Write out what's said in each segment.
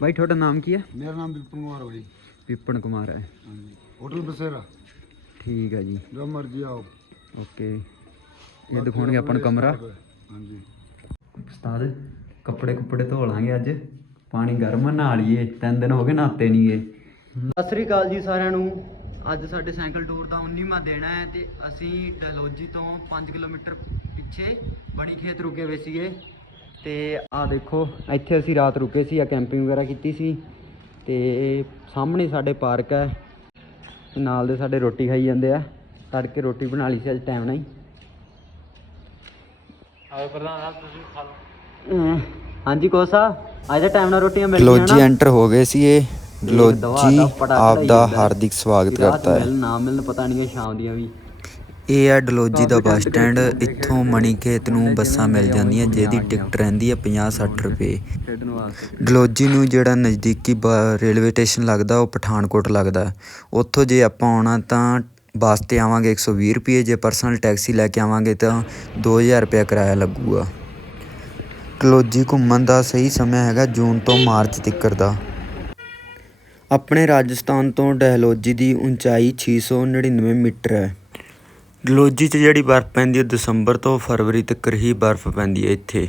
ਬਾਈ ਤੁਹਾਡਾ ਨਾਮ ਕੀ ਹੈ? ਮੇਰਾ ਨਾਮ ਵਿਪਨ ਕੁਮਾਰ ਹੈ ਜੀ ਵਿਪਨ ਕੁਮਾਰ ਹੈ। ਹਾਂਜੀ। ਹੋਟਲ ਬਸੇਰਾ। ਠੀਕ ਹੈ ਜੀ। ਜੋ ਮਰਜ਼ੀ ਆਓ। ਓਕੇ। ਇਹ ਦਿਖਾਉਣਗੇ ਆਪਾਂ ਨੂੰ ਕਮਰਾ। ਹਾਂਜੀ। ਉਸਤਾਦ ਕੱਪੜੇ ਕੁੱਪੜੇ ਧੋ ਲਾਂਗੇ ਅੱਜ। ਪਾਣੀ ਗਰਮ ਨਹਾ ਲਈਏ। ਤਿੰਨ ਦਿਨ ਹੋ ਗਏ ਨਹਾਤੇ ਨਹੀਂਗੇ ਸਤਿ ਸ੍ਰੀ ਅਕਾਲ ਜੀ ਸਾਰਿਆਂ ਨੂੰ। ਅੱਜ ਸਾਡੇ ਸਾਈਕਲ ਟੂਰ ਦਾ 19ਵਾਂ ਦੇਣਾ ਹੈ ਤੇ ਅਸੀਂ ਡਲਹੌਜੀ ਤੋਂ 5 ਕਿਲੋਮੀਟਰ ਪਿੱਛੇ ਬੜੀ ਖੇਤ ਰੁਕੇ ਹੋਏ ਸੀਗੇ। ਤੇ ਆ ਦੇਖੋ ਇੱਥੇ ਅਸੀਂ ਰਾਤ ਰੁਕੇ ਸੀ ਆ ਕੈਂਪਿੰਗ ਵਗੈਰਾ ਕੀਤੀ ਸੀ ਤੇ ਸਾਹਮਣੇ ਸਾਡੇ ਪਾਰਕ ਹੈ। ਨਾਲ ਦੇ ਸਾਡੇ ਰੋਟੀ ਖਾਈ ਜਾਂਦੇ ਆ। ਤੜਕੇ ਰੋਟੀ ਬਣਾ ਲਈ ਸੀ ਅੱਜ ਟਾਈਮ ਨਾਲ ਹੀ ਅਹ ਹਾਂਜੀ ਕੋਸਾ ਅੱਜ ਦਾ ਟਾਈਮ ਨਾਲ ਰੋਟੀਆਂ ਮਿਲ ਗਈਆਂ ਡਲੋਜੀ ਐਂਟਰ ਹੋ ਗਏ ਸੀ ਇਹ। ਪਟਾ ਆਪ ਦਾ। ਹਾਰਦਿਕ ਸਵਾਗਤ ਕਰਤਾ ਹੈ। ਮਿਲਣ ਨਾ ਮਿਲਣ ਪਤਾ ਨਹੀਂ ਸ਼ਾਮ ਦੀਆਂ ਵੀ। ਇਹ ਹੈ ਡਲੋਜੀ ਦਾ ਬੱਸ ਸਟੈਂਡ। ਇੱਥੋਂ ਮਣੀਖੇਤ ਨੂੰ ਬੱਸਾਂ ਮਿਲ ਜਾਂਦੀਆਂ ਜਿਹਦੀ ਟਿਕਟ ਰਹਿੰਦੀ ਹੈ 50-60 ਰੁਪਏ। ਡਲੋਜੀ ਨੂੰ ਜਿਹੜਾ ਨਜ਼ਦੀਕੀ ਰੇਲਵੇ ਸਟੇਸ਼ਨ ਲੱਗਦਾ ਉਹ ਪਠਾਨਕੋਟ ਲੱਗਦਾ। ਉੱਥੋਂ ਜੇ ਆਪਾਂ ਆਉਣਾ ਤਾਂ ਬੱਸ ਤੇ ਆਵਾਂਗੇ 120 ਰੁਪਏ ਜੇ ਪਰਸਨਲ ਟੈਕਸੀ ਲੈ ਕੇ ਆਵਾਂਗੇ ਤਾਂ 2000 ਰੁਪਏ ਕਿਰਾਇਆ ਲੱਗੂਗਾ। ਡਲੋਜੀ ਘੁੰਮਣ ਦਾ ਸਹੀ ਸਮਾਂ ਹੈਗਾ ਜੂਨ ਤੋਂ ਮਾਰਚ ਤੱਕ ਦਾ। ਆਪਣੇ ਰਾਜਸਥਾਨ ਤੋਂ ਡਲਹੌਜੀ ਦੀ ਉਚਾਈ 699 ਮੀਟਰ ਹੈ। ਡਲਹੌਜੀ 'ਚ ਜਿਹੜੀ ਬਰਫ਼ ਪੈਂਦੀ ਹੈ ਦਸੰਬਰ ਤੋਂ ਫਰਵਰੀ ਤੱਕ ਹੀ ਬਰਫ਼ ਪੈਂਦੀ ਹੈ ਇੱਥੇ।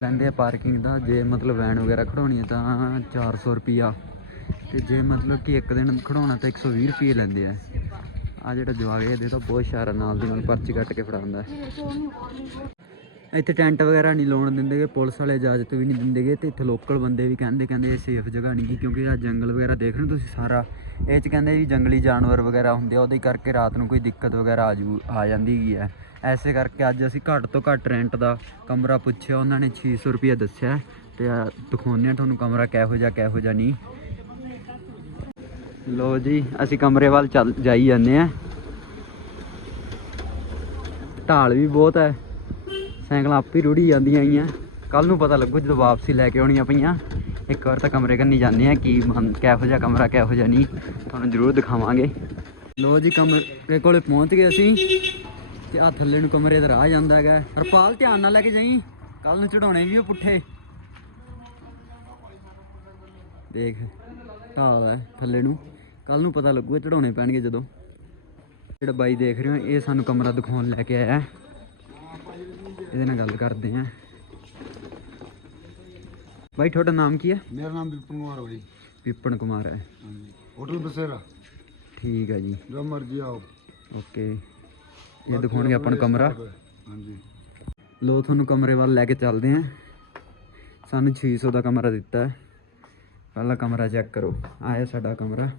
ਲੈਂਦੇ ਆ ਪਾਰਕਿੰਗ ਦਾ, ਜੇ ਮਤਲਬ ਵੈਨ ਵਗੈਰਾ ਖੜਾਉਣੀ ਹੈ ਤਾਂ 400 ਰੁਪਿਆ ਤੇ ਜੇ ਮਤਲਬ ਕਿ ਇੱਕ ਦਿਨ ਖੜਾਉਣਾ ਤਾਂ 120 ਰੁਪਏ ਲੈਂਦੇ ਆ। ਆ ਜਿਹੜਾ ਜਵਾਗ ਹੈ, ਇਹਦੇ ਤਾਂ ਬਹੁਤ ਸ਼ਾਰਾ ਨਾਲ ਦੀ ਨਾਲ ਪਰਚੀ ਕੱਟ ਕੇ ਫੜਾਉਂਦਾ। ਇੱਥੇ ਟੈਂਟ ਵਗੈਰਾ ਨਹੀਂ ਲਾਉਣ ਦਿੰਦੇਗੇ ਪੁਲਿਸ ਵਾਲੇ ਇਜਾਜ਼ਤ ਵੀ ਨਹੀਂ ਦਿੰਦੇਗੇ ਤੇ ਇੱਥੇ ਲੋਕਲ ਬੰਦੇ ਵੀ ਕਹਿੰਦੇ ਕਹਿੰਦੇ ਇਹ ਸੇਫ ਜਗ੍ਹਾ ਨਹੀਂ ਗੀ ਕਿਉਂਕਿ ਆ ਜੰਗਲ ਵਗੈਰਾ ਦੇਖ ਰਹੇ ਤੁਸੀਂ ਸਾਰਾ। ਇਹ ਚ ਕਹਿੰਦੇ ਵੀ ਜੰਗਲੀ ਜਾਨਵਰ ਵਗੈਰਾ ਹੁੰਦੇ ਆ, ਉਹਦੇ ਕਰਕੇ ਰਾਤ ਨੂੰ ਕੋਈ ਦਿੱਕਤ ਵਗੈਰਾ ਆ ਜੂ, ਆ ਜਾਂਦੀ ਹੈਗੀ ਹੈ ਐਸੇ ਕਰਕੇ ਅੱਜ ਅਸੀਂ ਘੱਟ ਤੋਂ ਘੱਟ ਰੈਂਟ ਦਾ ਕਮਰਾ ਪੁੱਛਿਆ, ਉਹਨਾਂ ਨੇ 600 ਰੁਪਏ ਦੱਸਿਆ। ਤੇ ਦਿਖਾਉਂਦੇ ਆ ਤੁਹਾਨੂੰ ਕਮਰਾ ਕਿਹੋ ਜਿਹਾ ਕਿਹੋ ਜਿਹਾ ਨਹੀਂ। ਲੋ ਜੀ, ਅਸੀਂ ਕਮਰੇ ਵੱਲ ਚੱਲ ਜਾਈ ਜਾਂਦੇ ਆ ਢਾਲ ਵੀ ਬਹੁਤ ਹੈ। ਸਾਈਕਲਾਂ ਆਪੇ ਹੀ ਰੁੜੀ ਜਾਂਦੀਆਂ ਆਈਆਂ। ਕੱਲ ਨੂੰ ਪਤਾ ਲੱਗੂ ਜਦੋਂ ਵਾਪਸੀ ਲੈ ਕੇ ਆਉਣੀਆਂ ਪਈਆਂ। ਇੱਕ ਵਾਰ ਤਾਂ ਕਮਰੇ ਕੰਨੀ ਜਾਂਦੇ ਆ ਕੀ ਮਨ- ਕਿਹੋ ਜਿਹਾ ਕਮਰਾ, ਕਿਹੋ ਜਿਹਾ ਨਹੀਂ। ਤੁਹਾਨੂੰ ਜ਼ਰੂਰ ਦਿਖਾਵਾਂਗੇ। ਲੋ ਜੀ, ਕਮਰੇ ਕੋਲੇ ਪਹੁੰਚ ਗਏ ਅਸੀਂ ਤੇ ਆ ਥੱਲੇ ਨੂੰ ਕਮਰੇ ਦਾ ਰਾਹ ਜਾਂਦਾ ਹੈਗਾ। ਹਰਪਾਲ, ਧਿਆਨ ਨਾਲ ਲੈ ਕੇ ਜਾਈ। ਕੱਲ ਨੂੰ ਚੜਾਉਣੇ ਵੀ ਉਹ ਪੁੱਠੇ। ਦੇਖ, ਢਾਲ ਹੈ ਥੱਲੇ ਨੂੰ। ਕੱਲ ਨੂੰ ਪਤਾ ਲੱਗੂਗਾ ਚੜਾਉਣੇ ਪੈਣਗੇ ਜਦੋਂ। ਜਿਹੜਾ ਬਾਈ ਦੇਖ ਰਹੇ ਹੋ ਇਹ ਸਾਨੂੰ ਕਮਰਾ ਦਿਖਾਉਣ ਲੈ ਕੇ ਆਇਆ। ਇਹਦੇ ਨਾਲ ਗੱਲ ਕਰਦੇ ਆਂ ਬਾਈ ਤੁਹਾਡਾ ਨਾਮ ਕੀ ਹੈ? ਮੇਰਾ ਨਾਮ ਵਿਪਨ ਕੁਮਾਰ ਹੈ ਜੀ ਵਿਪਨ ਕੁਮਾਰ ਹੈ। ਹਾਂਜੀ। ਹੋਟਲ ਬਸੇਰਾ। ਠੀਕ ਹੈ ਜੀ। ਜੋ ਮਰਜ਼ੀ ਆਓ। ਓਕੇ। ਇਹ ਦਿਖਾਉਣਗੇ ਆਪਾਂ ਨੂੰ ਕਮਰਾ। ਹਾਂਜੀ। ਲੋ ਤੁਹਾਨੂੰ ਕਮਰੇ ਵੱਲ ਲੈ ਕੇ ਚੱਲਦੇ ਆਂ ਸਾਨੂੰ 600 ਦਾ ਕਮਰਾ ਦਿੱਤਾ ਹੈ। ਪਹਿਲਾ ਕਮਰਾ ਚੈੱਕ ਕਰੋ। ਆਇਆ ਸਾਡਾ ਕਮਰਾ।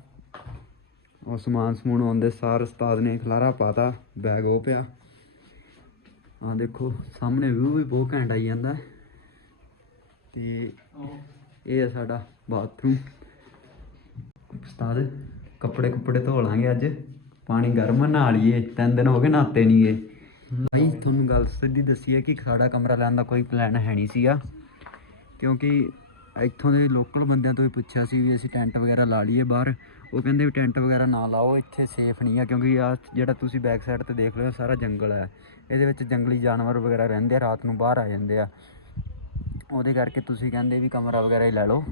ਉਹ ਸਮਾਨ ਸਮੂਨ ਆਉਂਦੇ ਸਾਰ ਉਸਤਾਦ ਨੇ ਖਲਾਰਾ ਪਾਤਾ ਬੈਗ ਉਹ ਪਿਆ। ਆ ਦੇਖੋ, ਸਾਹਮਣੇ ਵਿਊ ਵੀ ਬਹੁਤ ਘੈਂਟ ਆਈ ਜਾਂਦਾ ਹੈ। ਤੇ ਇਹ ਹੈ ਸਾਡਾ ਬਾਥਰੂਮ ਉਸਤਾਦ, ਕੱਪੜੇ ਕੁੱਪੜੇ ਧੋ ਲਾਂਗੇ ਅੱਜ। ਪਾਣੀ ਗਰਮ ਨਹਾ ਲਈਏ। ਤਿੰਨ ਦਿਨ ਹੋ ਗਏ ਨਹਾਤੇ ਨਹੀਂਗੇ ਭਾਈ, ਤੁਹਾਨੂੰ ਗੱਲ ਸਿੱਧੀ ਦੱਸੀ ਹੈ ਕਿ ਸਾਡਾ ਕਮਰਾ ਲੈਣ ਦਾ ਕੋਈ ਪਲਾਨ ਹੈ ਨਹੀਂ ਸੀਗਾ। ਕਿਉਂਕਿ ਇੱਥੋਂ ਦੇ ਲੋਕਲ ਬੰਦਿਆਂ ਤੋਂ ਵੀ ਪੁੱਛਿਆ ਸੀ ਵੀ ਅਸੀਂ ਟੈਂਟ ਵਗੈਰਾ ਲਾ ਲਈਏ ਬਾਹਰ। ਉਹ ਕਹਿੰਦੇ ਵੀ ਟੈਂਟ ਵਗੈਰਾ ਨਾ ਲਾਓ, ਇੱਥੇ ਸੇਫ ਨਹੀਂ ਆ ਕਿਉਂਕਿ ਆ ਜਿਹੜਾ ਤੁਸੀਂ ਬੈਕ ਸਾਈਡ ਤੇ ਦੇਖ ਰਹੇ ਹੋ ਸਾਰਾ ਜੰਗਲ ਹੈ ਇਹਦੇ ਵਿੱਚ ਜੰਗਲੀ ਜਾਨਵਰ ਵਗੈਰਾ ਰਹਿੰਦੇ ਆ, ਰਾਤ ਨੂੰ ਬਾਹਰ ਆ ਜਾਂਦੇ ਆ। ਉਹਦੇ ਕਰਕੇ ਤੁਸੀਂ ਕਹਿੰਦੇ ਵੀ ਕਮਰਾ ਵਗੈਰਾ ਹੀ ਲੈ ਲਓ।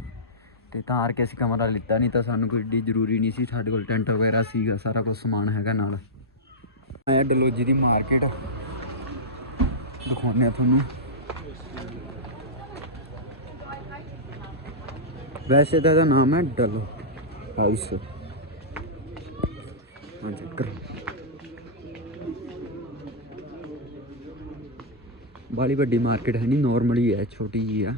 ਤੇ ਤਾਂ ਕਰਕੇ ਅਸੀਂ ਕਮਰਾ ਲਿੱਤਾ ਨਹੀਂ, ਤਾਂ ਸਾਨੂੰ ਕੋਈ ਏਡੀ ਜ਼ਰੂਰੀ ਨਹੀਂ ਸੀ। ਸਾਡੇ ਕੋਲ ਟੈਂਟ ਵਗੈਰਾ ਸੀਗਾ, ਸਾਰਾ ਕੁਝ ਸਮਾਨ ਹੈਗਾ ਨਾਲ। ਇਹ ਡਲੋਜੀ ਦੀ ਮਾਰਕੀਟ ਦਿਖਾਉਂਦੇ ਆ ਤੁਹਾਨੂੰ। ਵੈਸੇ ਤਾਂ ਇਹਦਾ ਨਾਮ ਹੈ ਡਲੋ। ਹਾਊਸ ਹਾਂਜੀ ਚੈੱਕ ਬਾਲੀ ਵੱਡੀ ਮਾਰਕੀਟ ਹੈ ਨਹੀਂ ਨਾਰਮਲੀ ਹੈ ਛੋਟੀ ਜੀ ਆ।